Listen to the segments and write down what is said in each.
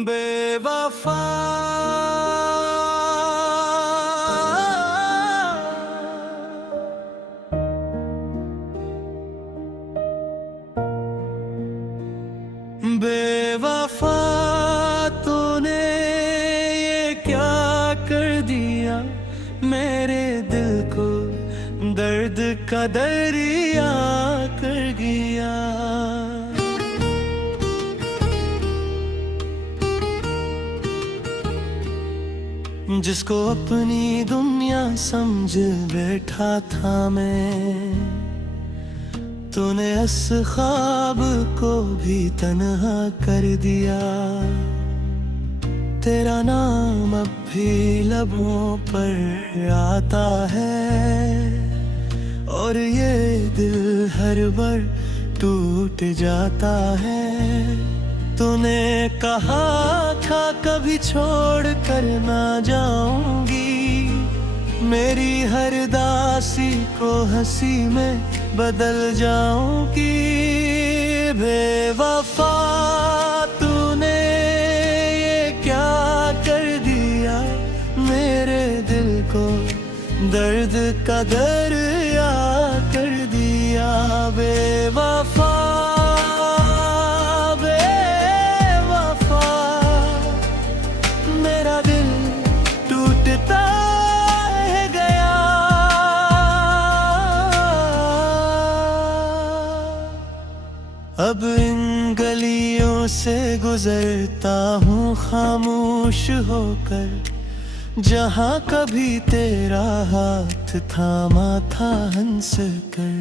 बेवफा बेवफा तूने ये क्या कर दिया, मेरे दिल को दर्द का दरिया कर गया। जिसको अपनी दुनिया समझ बैठा था मैं, तूने इस ख्वाब को भी तन्हा कर दिया। तेरा नाम अब भी लबों पर आता है, और ये दिल हर बार टूट जाता है। तूने कहा था कभी छोड़ कर ना जाऊंगी, मेरी हर दासी को हंसी में बदल जाऊंगी। बेवफा तूने ये क्या कर दिया, मेरे दिल को दर्द का दरिया कर दिया। बेवफा मेरा दिल टूटता है गया। अब इन गलियों से गुजरता हूँ खामोश होकर, जहाँ कभी तेरा हाथ थामा था हंस कर।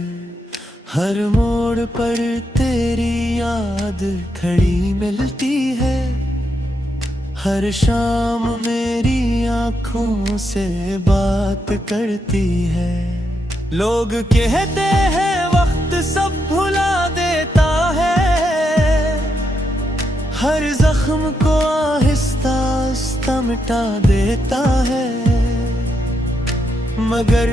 हर मोड़ पर तेरी याद खड़ी मिलती है, हर शाम मेरी आँखों से बात करती है। लोग कहते हैं वक्त सब भुला देता है, हर जख्म को आहिस्ता आहिस्ता मिटा देता है। मगर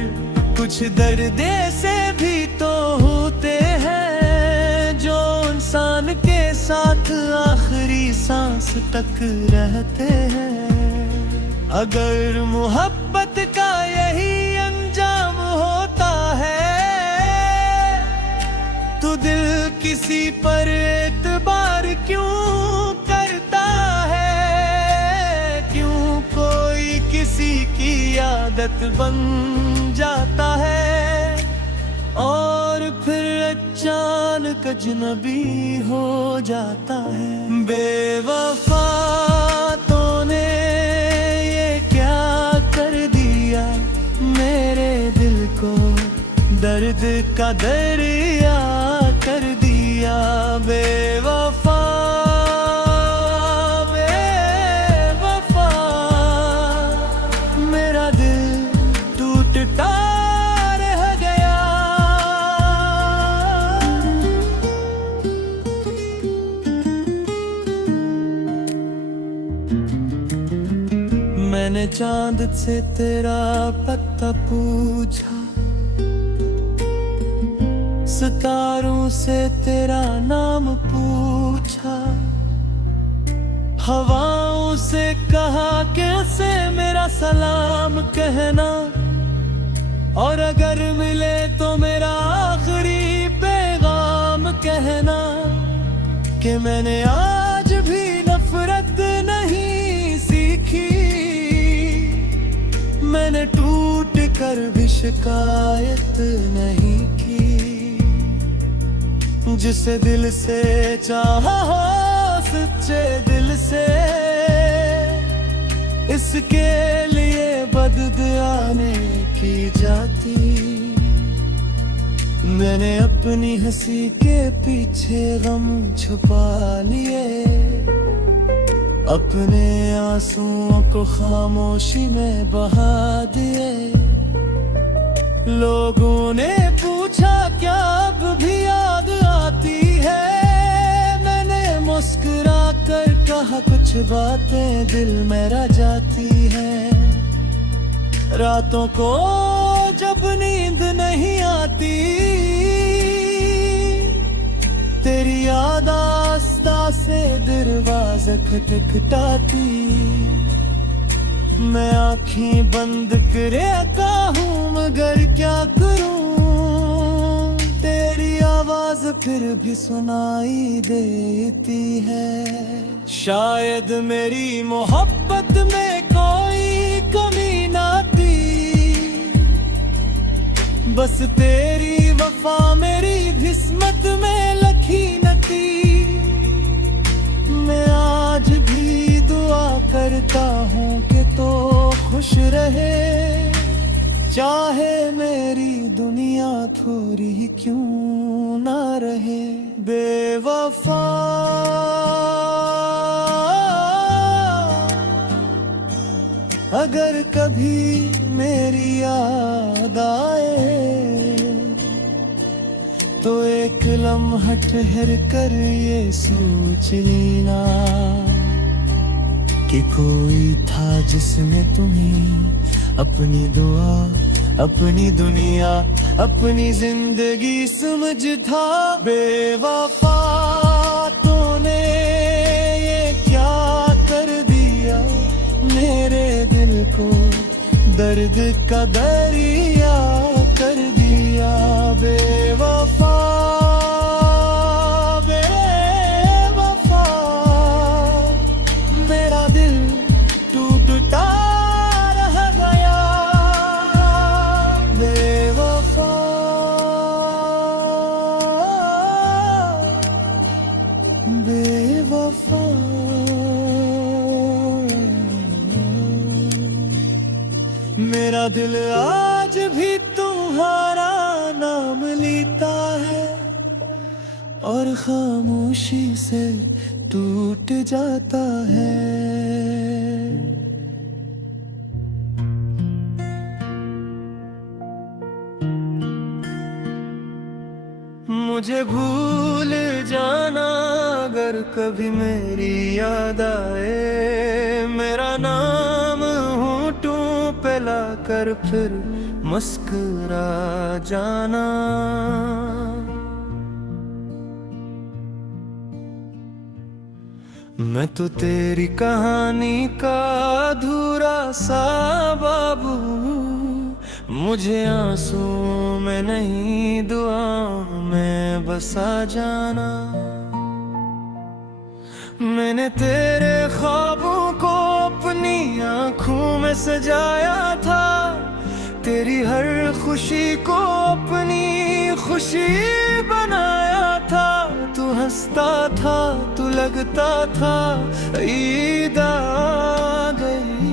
कुछ दर्द से भी तो होते हैं, जो इंसान के साथ आखिरी सांस तक रहते हैं। अगर मोहब्बत का यही अंजाम होता है, तो दिल किसी पर एतबार क्यों करता है। क्यों कोई किसी की आदत बन जाता है, और फिर अचानक अजनबी हो जाता है। बेवफा तूने ये क्या कर दिया, मेरे दिल को दर्द का दरिया कर दिया। बेवफा बेवफा मेरा दिल टूटता रह गया। मैंने चांद से तेरा पता पूछा, सितारों से तेरा नाम पूछा, हवाओं से कहा कैसे मेरा सलाम कहना, और अगर मिले तो मेरा आखिरी पैगाम कहना। कि मैंने आज भी नफरत नहीं सीखी, मैंने टूट कर भी शिकायत नहीं की। जिसे दिल से चाहा हो सच्चे दिल से, इसके लिए बददुआने की जाती। मैंने अपनी हंसी के पीछे गम छुपा लिए, अपने आंसुओं को खामोशी में बहा दिए। लोगों ने पूछा क्या अब भी याद आती है, मैंने मुस्कुरा कर कहा कुछ बातें दिल में रह जाती हैं। रातों को जब नींद नहीं आती, तेरी याद आस्ता से दरवाजा खटखटाती, मैं आँखें बंद करता हूँ मगर क्या करूँ, तेरी आवाज फिर भी सुनाई देती है। शायद मेरी मोहब्बत में कोई कमी ना थी, बस तेरी वफा मेरी किस्मत में लिखी न थी। मैं आज भी दुआ करता हूँ कि तो खुश रहे, चाहे मेरी दुनिया थोड़ी ही क्यों ना रहे। बेवफा अगर कभी मेरी याद आए तो एक लम्हा ठहर कर ये सोच लेना कि कोई था जिसने तुम्हें अपनी दुआ, अपनी दुनिया, अपनी जिंदगी समझ था। बेवफा तूने ये क्या कर दिया, मेरे दिल को दर्द का दरिया कर दिया। बेवफा बेवफा मेरा दिल टूटता रह गया। बेवफा बेवफा मेरा दिल आज भी तुम्हारा नाम लेता है और खामोशी से टूट जाता है। मुझे भूल जाना अगर कभी मेरी याद आए, मेरा नाम होंठों पे लाकर फिर मुस्कुरा जाना। मैं तो तेरी कहानी का अधूरा सा बाबू हूँ, मुझे आंसू में नहीं दुआओं में बसा जाना। मैंने तेरे ख्वाबों को अपनी आँखों में सजाया था, तेरी हर खुशी को अपनी खुशी बनाया था। तू हंसता था, तू लगता था ईद आ गई,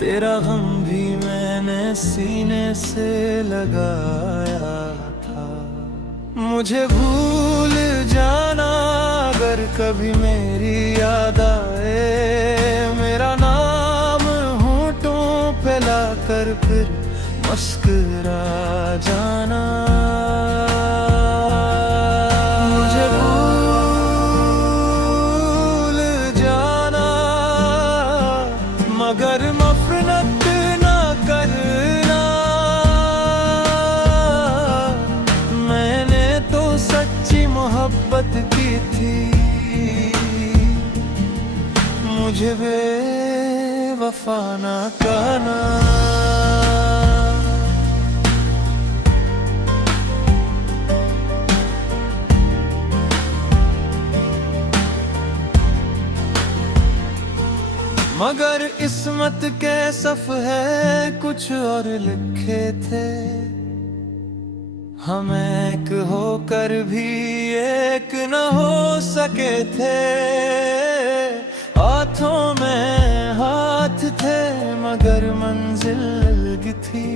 तेरा गम भी मैंने सीने से लगाया था। मुझे भूल जाना अगर कभी मेरी याद आए, मेरा नाम होंठों पे लाकर फिर मुस्कुरा जाना। मुझे भूल जाना मगर नफरत ना करना, मैंने तो सच्ची मोहब्बत की थी। मुझे बेवफा ना कहना। मगर किस्मत के सफ़े कुछ और लिखे थे, हम एक होकर भी एक न हो सके थे। हाथों में हाथ थे मगर मंजिल अलग थी,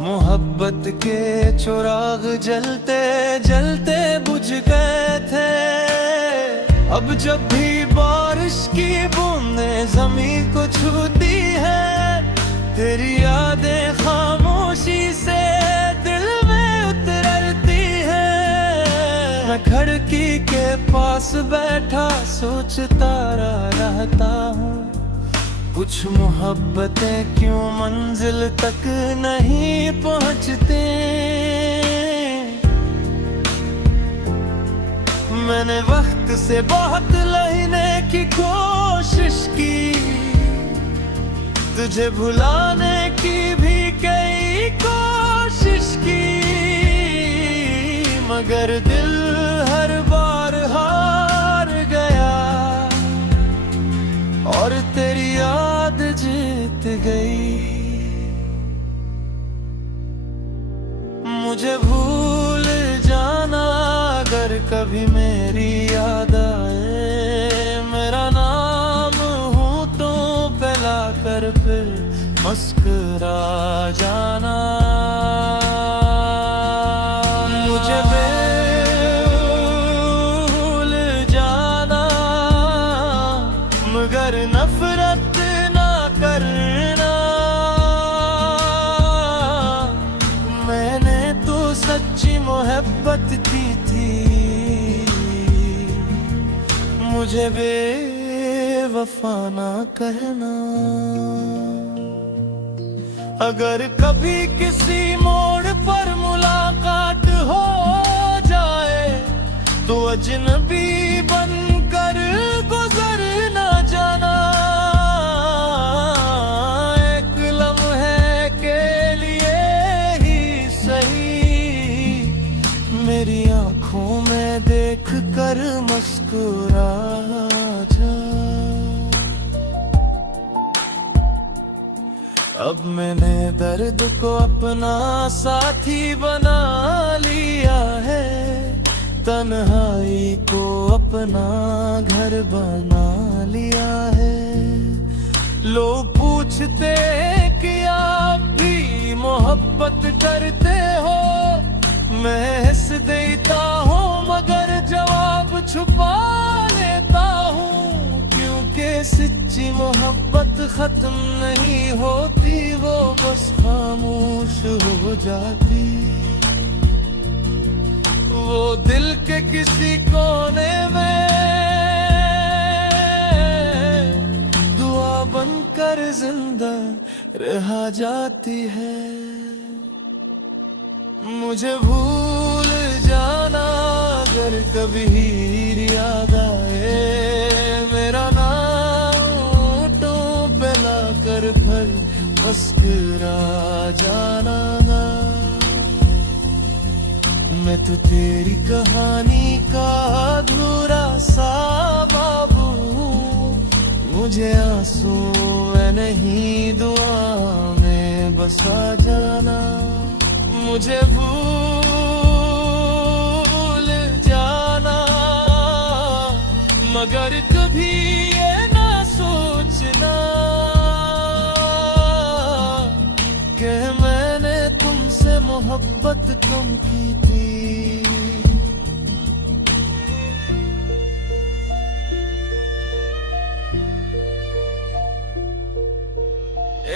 मोहब्बत के चिराग जलते जलते बुझ गए थे। अब जब भी बारिश की बूंदें ज़मीं को छूती है, तेरी यादें खामोशी से दिल में उतरती है। मैं खिड़की के पास बैठा सोचता रहता हूँ, कुछ मोहब्बतें क्यों मंजिल तक नहीं पहुँचते। मैंने वक्त से बहुत लेने की कोशिश की, तुझे भुलाने की भी कई कोशिश की, मगर दिल हर बार हार गया और तेरी याद जीत गई। मुझे भूल जाना अगर कभी मेरी याद आए, मेरा नाम हूँ तो पिला कर फिर मुस्कुरा जाना। मुझे भूल जाना मगर नफरत ना करना, मैंने तो सच्ची मोहब्बत की थी, मुझे बेवफा ना कहना। अगर कभी किसी मोड़ पर मुलाकात हो जाए तो अजनबी बनकर गुजर ना जाना। एक लम्हे के लिए ही सही मेरी आंखों में देख कर मुस्कुरा जा। अब मैंने दर्द को अपना साथी बना लिया है, तन्हाई को अपना घर बना लिया है। लोग पूछते कि आप भी मोहब्बत करते हो, मैं हंस देता हूँ मगर जवाब छुपा लेता हूँ, क्योंकि सच्ची मोहब्बत खत्म नहीं होती, वो बस खामोश हो जाती। वो दिल के किसी कोने में दुआ बनकर जिंदा रह जाती है। मुझे भूल जाना अगर कभी याद आए, मेरा नाम तो पिला कर फिर मुस्कुरा जाना। मैं तो तेरी कहानी का अधूरा सा बाबू, मुझे आंसू में नहीं दुआ में बसा जाना। मुझे भूल जाना मगर कभी ये ना सोचना कि मैंने तुमसे मोहब्बत कम की थी।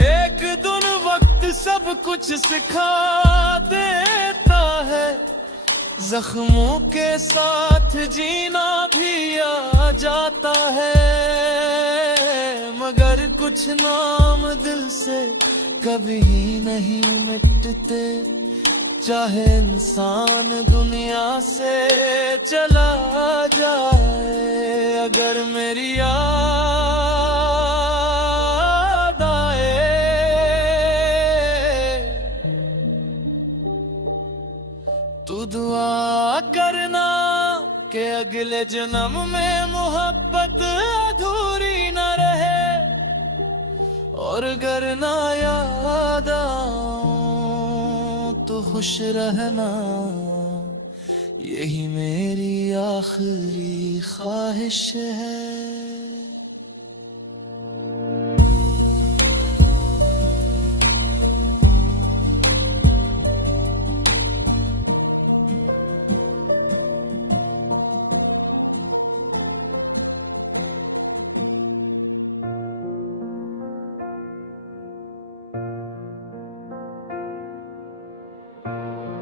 एक दिन वक्त सब कुछ सिखा देता है, जख्मों के साथ जीना भी आ जाता है, मगर कुछ नाम दिल से कभी नहीं मिटते, चाहे इंसान दुनिया से चला जाए। अगर मेरी याद आए तो दुआ करना कि अगले जन्म में मोहब्बत अधूरी न रहे, और अगर ना याद आऊं तो खुश रहना, यही मेरी आखिरी ख्वाहिश है।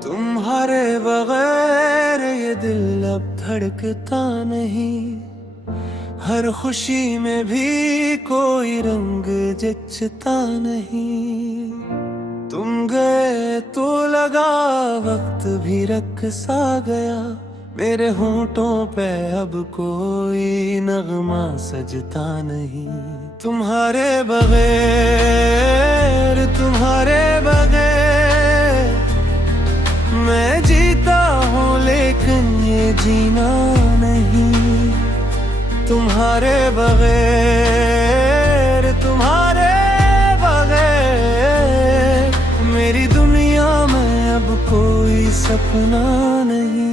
तुम्हारे बगैर ये दिल अब धड़कता नहीं, हर खुशी में भी कोई रंग जचता नहीं। तुम गए तो लगा वक्त भी रख सा गया, मेरे होंठों पे अब कोई नगमा सजता नहीं। तुम्हारे बगैर मैं जीता हूँ लेकिन ये जीना नहीं। तुम्हारे बगैर मेरी दुनिया में अब कोई सपना नहीं।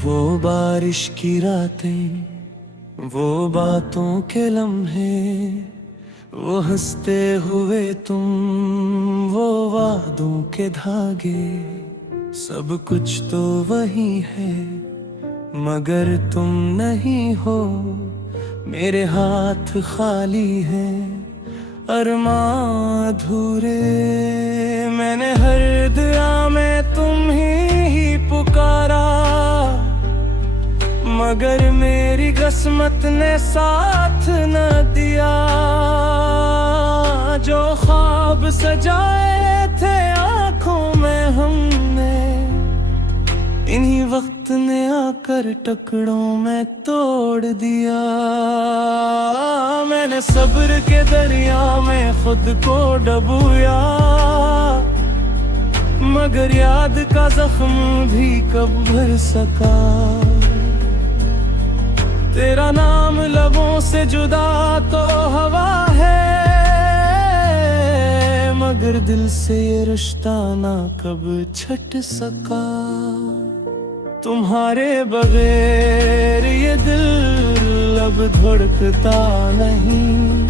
वो बारिश की रातें, वो बातों के लम्हे, वो हंसते हुए तुम, वो वादों के धागे। सब कुछ तो वही है मगर तुम नहीं हो। मेरे हाथ खाली हैं, अरमां अधूरे। मैंने हर दुआ में तुम ही पुकारा मगर मेरी किस्मत ने साथ न दिया। जो ख्वाब सजाए थे आंखों में हमने, इन्हीं वक्त ने आकर टुकड़ों में तोड़ दिया। मैंने सब्र के दरिया में खुद को डुबोया मगर याद का जख्म भी कब भर सका। तेरा नाम लबों से जुदा तो हवा है मगर दिल से ये रिश्ता ना कब छट सका। तुम्हारे बगैर ये दिल अब धड़कता नहीं।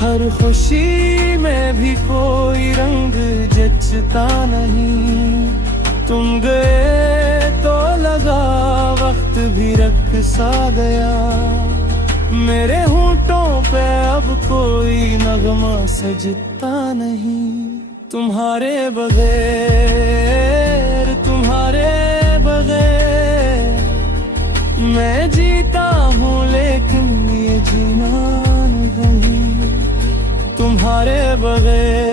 हर खुशी में भी कोई रंग जचता नहीं। तुम गए तो लगा वक्त भी रक्सा गया। मेरे होंठों पे अब कोई नगमा सजता नहीं। तुम्हारे बगैर मैं जीता हूँ लेकिन ये जीना नहीं। तुम्हारे बगैर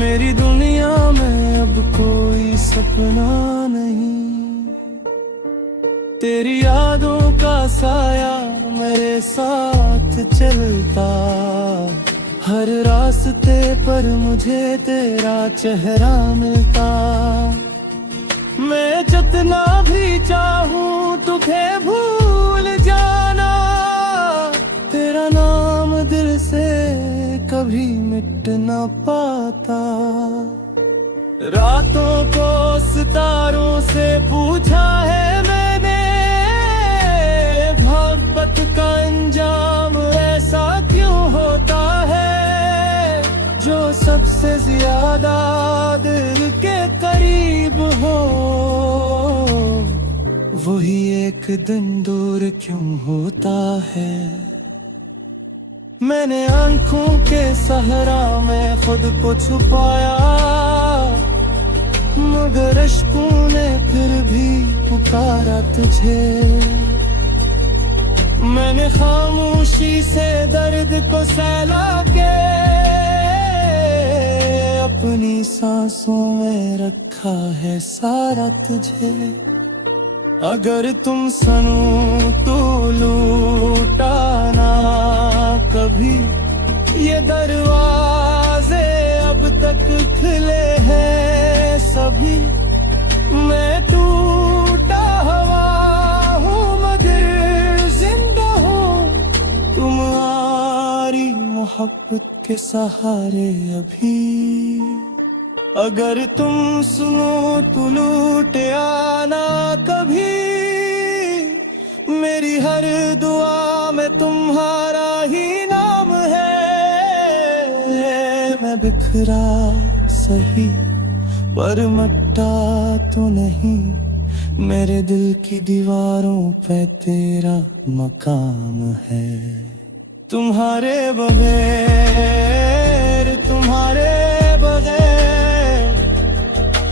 मेरी दुनिया में अब कोई सपना नहीं। तेरी यादों का साया मेरे साथ चलता, हर रास्ते पर मुझे तेरा चेहरा मिलता। मैं जितना भी चाहूं तुझे भूल जाना, तेरा नाम दिल से कभी मिट न पाता। रातों को सितारों से पूछा है मैंने, मोहब्बत का अंजाम ऐसा क्यों होता है। जो सबसे ज्यादा दिल के करीब हो वही एक दिन दूर क्यों होता है। मैंने आंखों के सहरा में खुद को छुपाया, मगर अश्कों ने फिर भी पुकारा तुझे। मैंने खामोशी से दर्द को सहला के अपनी सांसों में रखा है सारा तुझे। अगर तुम सनू तो लूटाना कभी, ये दरवाजे अब तक खुले हैं सभी। मैं टूटा हुआ हूँ मगर जिंदा हूँ तुम्हारी मोहब्बत के सहारे अभी। अगर तुम सुनो तो लूट आना कभी, मेरी हर दुआ में तुम्हारा ही नाम है। मैं बिखरा सही पर मट्टा तो नहीं, मेरे दिल की दीवारों पे तेरा मकाम है। तुम्हारे बगैर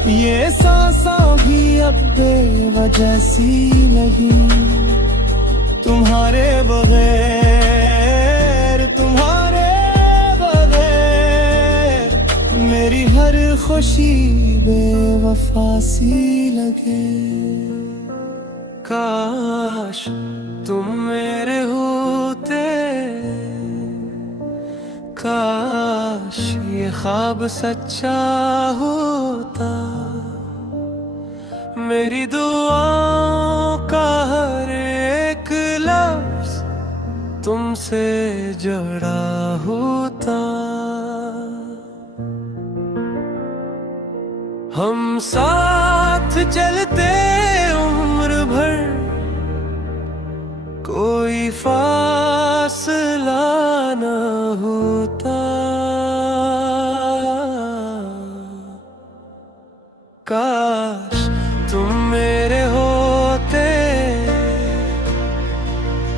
ये सांसां भी अब बेवजह सी लगी। तुम्हारे बगैर मेरी हर खुशी बेवफा सी लगे। काश तुम मेरे होते, काश ये ख्वाब सच्चा होता। मेरी दुआओं का हर एक लफ्ज तुमसे जुड़ा होता। हम साथ चलते उम्र भर, कोई फासला न होता। काश तुम मेरे होते,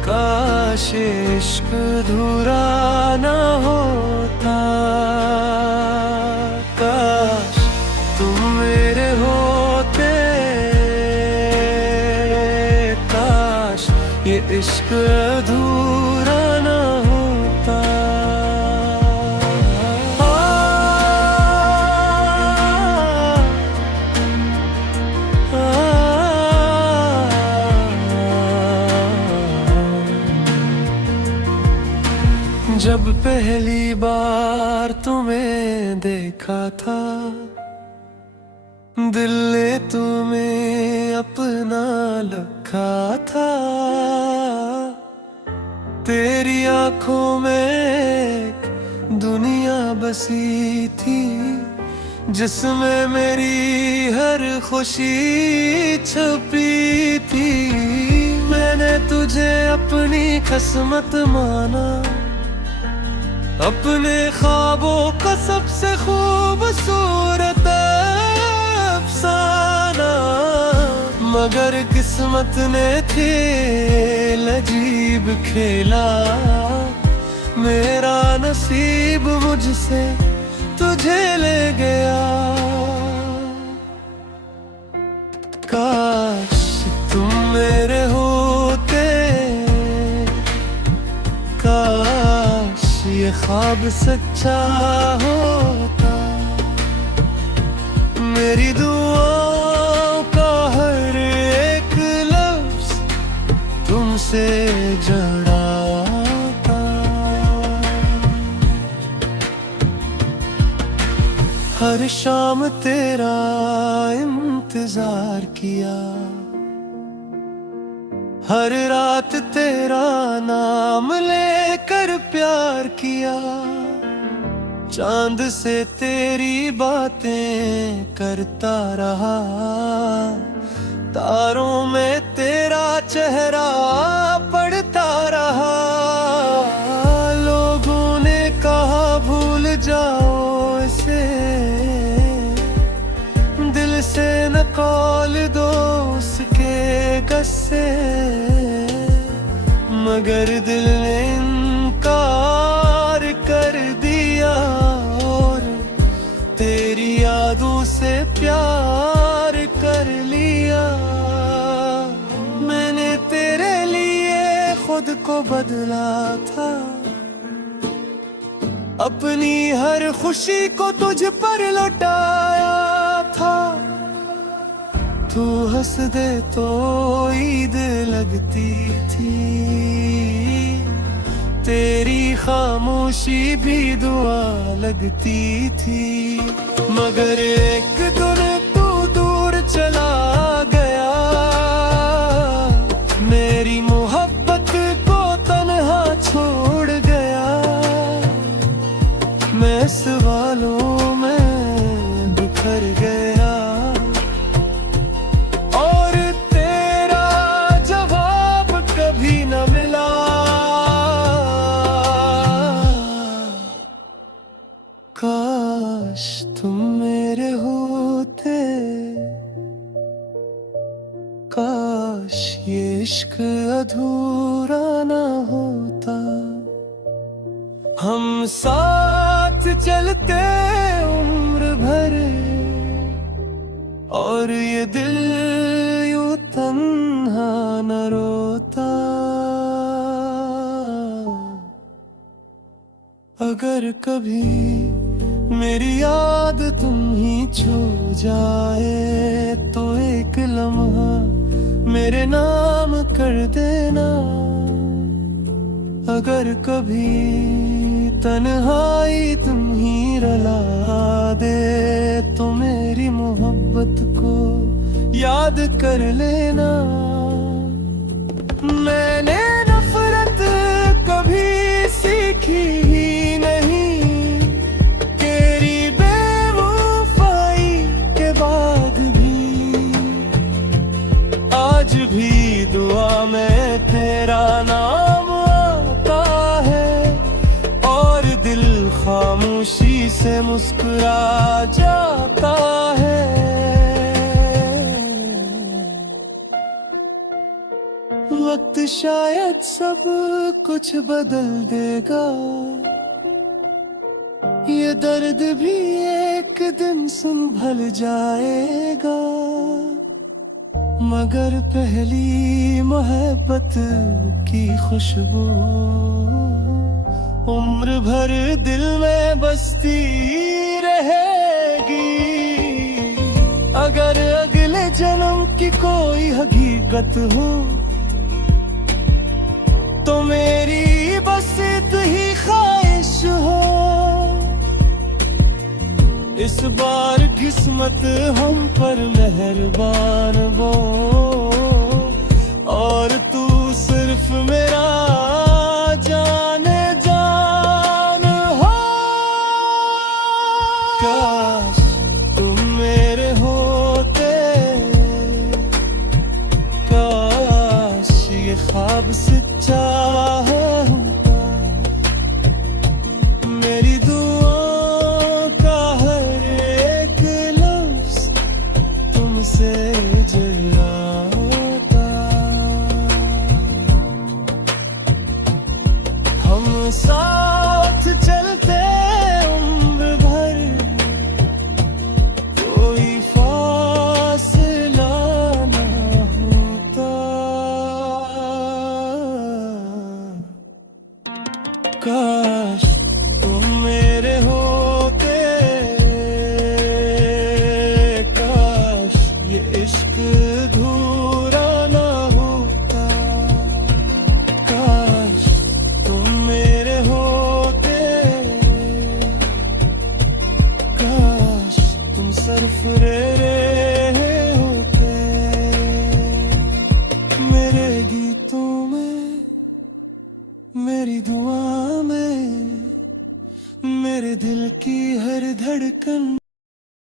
काश इश्क अधूरा न होता। काश तुम मेरे होते, काश ये इश्क अधूरा न होता। जब पहली बार तुम्हें देखा था, दिल ने तुम्हें अपना रखा था। तेरी आंखों में एक दुनिया बसी थी, जिसमें मेरी हर खुशी छुपी थी। मैंने तुझे अपनी किस्मत माना, अपने ख्वाबों का सबसे खूबसूरत अफसाना। मगर किस्मत ने खेल अजीब खेला, मेरा नसीब मुझसे तुझे ले गया। काश तुम मेरे होते, काश ये ख्वाब सच्चा होता। मेरी दुआओं का हर एक लफ्ज तुमसे जुड़ा था। हर शाम तेरा इंतजार किया, हर रात तेरा नाम लेकर प्यार किया। चांद से तेरी बातें करता रहा, तारों में तेरा चेहरा पड़ता रहा। लोगों ने कहा भूल जाओ इसे, दिल से न कौल दो उसके गस्से। मगर दिल ने इनकार कर दिया और तेरी यादों से प्यार कर लिया। मैंने तेरे लिए खुद को बदला था, अपनी हर खुशी को तुझ पर लौटाया था। तू हंस दे तो ईद लगती थी, तेरी खामोशी भी दुआ लगती थी। मगर एक दिन तू दूर चला गया, मेरी मोहब्बत को तन्हा छोड़ गया। मैं सवालों में बिखर गया और तेरा जवाब कभी न मिला। काश तुम मेरे होते, काश ये इश्क अधूरा ना होता, हम साथ चलते उम्र भर, और ये दिल यूं तन्हा न रोता। अगर कभी मेरी याद तुम ही छू जाए, तो एक लम्हा मेरे नाम कर देना। अगर कभी तन्हाई तुम ही रुला दे, तो मेरी मोहब्बत को याद कर लेना। मैंने नफरत कभी सीखी ही नहीं, तेरी बेवफाई के बाद भी। आज भी दुआ में तेरा नाम आता है, और दिल खामोशी से मुस्कुरा जाता है। वक्त शायद सब कुछ बदल देगा, ये दर्द भी एक दिन संभल जाएगा। मगर पहली मोहब्बत की खुशबू उम्र भर दिल में बसती रहेगी। अगर अगले जन्म की कोई हकीकत हो, तो मेरी बस इतनी ख्वाहिश हो, इस बार किस्मत हम पर मेहरबान हो, और तू सिर्फ मेरा जाने जान हो। काश तुम मेरे होते, काश ये ख्वाब सच्चा होता। मेरी दुआओं का हर एक लफ्ज तुमसे जुड़ा होता। हम साथ चलते उम्र भर, कोई फासला ना होता। काश तुम मेरे होते, काश ये इश्क अधूरा ना होता। काश तुम मेरे होते, काश तुम सरफरेरे होते। मेरे गीतों में, मेरी दुआ में, मेरे दिल की हर धड़कन